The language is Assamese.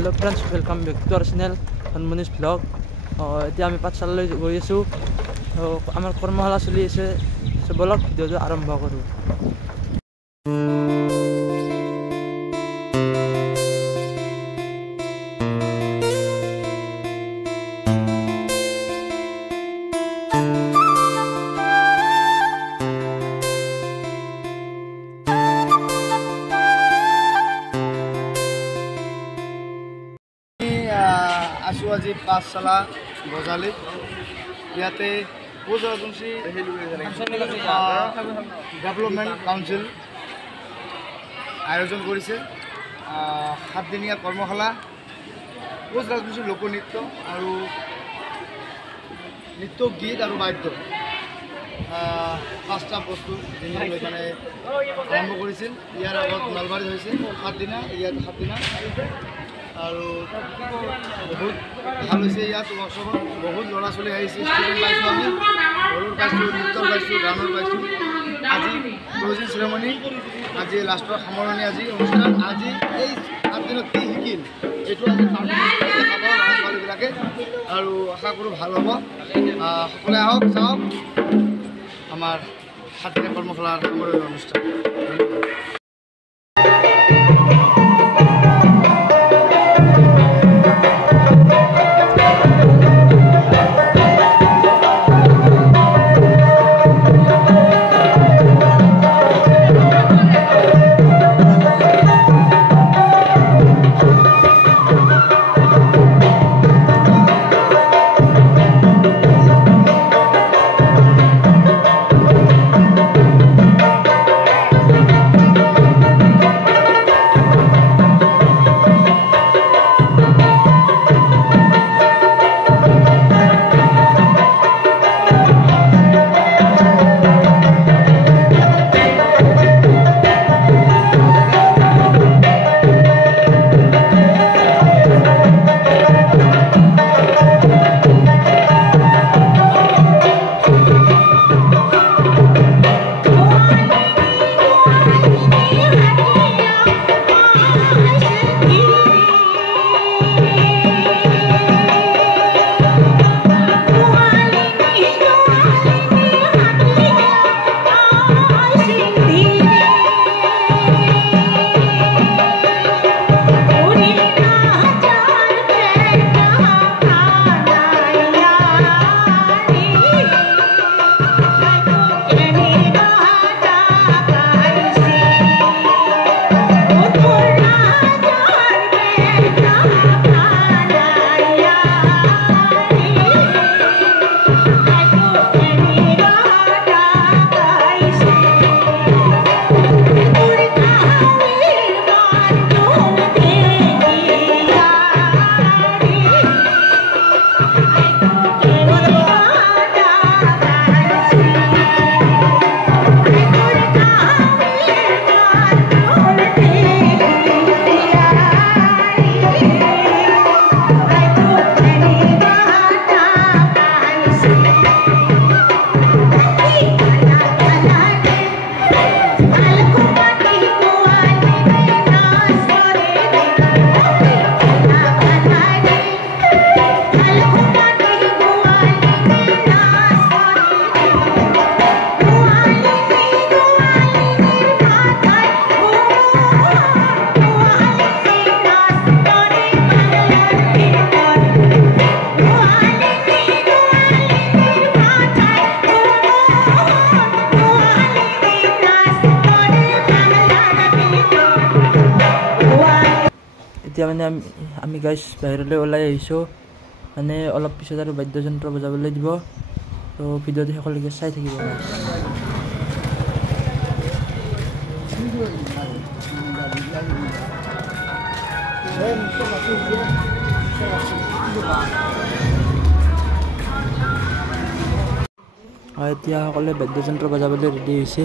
hello friends welcome back to our channel हनुमानिस ब्लॉग এতিয়া আমি পাঠশালালৈ গৈ আছো আমাৰ কৰ্মশালা চলি আছে সো বলক ভিডিওটো আৰম্ভ কৰো আজি পাঠশালা বজালি ইয়াতে পোষ্ট ৰাজবংশী ডেভেলপমেণ্ট কাউন্সিল আয়োজন কৰিছে 7 দিনীয়া কৰ্মশালা পোষ্ট ৰাজবংশী লোকনৃত্য আৰু নৃত্য গীত আৰু বাদ্য 5টা বস্তু মানে আৰম্ভ কৰিছিল ইয়াৰ আগত নলবাৰীত হৈছে 7 দিনা ইয়াত 7 দিনা আৰু বহুত ভাল হৈছে ইয়াত ৱৰ্কশ্বপত বহুত ল'ৰা ছোৱালী আহিছে ষ্টুডেণ্ট পাইছোঁ আমি সৰুৰ পাইছোঁ নৃত্যৰ পাইছোঁ গানৰ পাইছোঁ আজি ক্লজিং চেৰেমনি আজি লাষ্টৰ সামৰণি আজি অনুষ্ঠান আজি এই 7 দিনত কি শিকিল এইটো আজি দেখাব ল'ৰা ছোৱালীবিলাকে আৰু আশা কৰোঁ ভাল হ'ব সকলোৱে আহক চাওক আমাৰ 7 দিনীয়া কৰ্মশালাৰ সামৰণি অনুষ্ঠান এতিয়া মানে আমি গাইছ বাহিৰলৈ ওলাই আহিছোঁ মানে অলপ পিছত আৰু বাদ্যযন্ত্ৰ বজাবলৈ দিব তো ভিডিঅ'টো সকলোকে চাই থাকিব এতিয়া সকলোৱে বাদ্যযন্ত্ৰ বজাবলৈ ৰেডি হৈছে